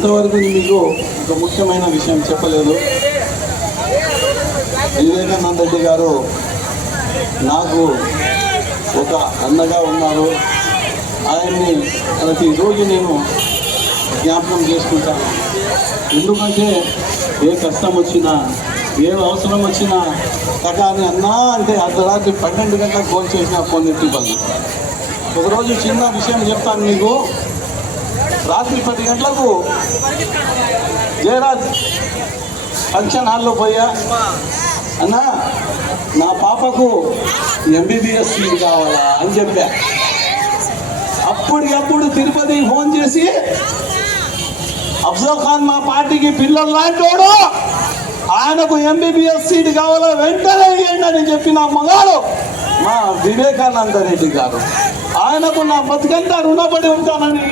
ఇంతవరకు మీకు ఒక ముఖ్యమైన విషయం చెప్పలేదు. వివేకానంద రెడ్డి గారు నాకు ఒక అన్నగా ఉన్నారు. ఆయన్ని ప్రతిరోజు నేను జ్ఞాపకం చేసుకుంటాను. ఎందుకంటే ఏ కష్టం వచ్చినా, ఏ అవసరం వచ్చినా తకాని అన్నా అంటే అర్ధరాత్రి 12 గంటలకు ఫోన్ చేసిన ఫోన్ ఎత్తివ్వాలి. ఒకరోజు చిన్న విషయం చెప్తాను మీకు. రాత్రి 10 గంటలకు జయరాజ్ ఫంక్షన్ హాల్లో పోయా, అన్నా నా పాపకు ఎంబీబీఎస్ సీట్ కావాలా అని చెప్పా. అప్పటికప్పుడు తిరుపతి ఫోన్ చేసి, అఫ్జల్ ఖాన్ మా పార్టీకి పిల్లలు లాంటోడు, ఆయనకు ఎంబీబీఎస్ సీట్ కావాలా వెంటనే ఇవ్వండి అని చెప్పిన మగాడు మా వివేకానంద రెడ్డి గారు. ఆయనకు నా బతుకంతా రుణపడి ఉంటానని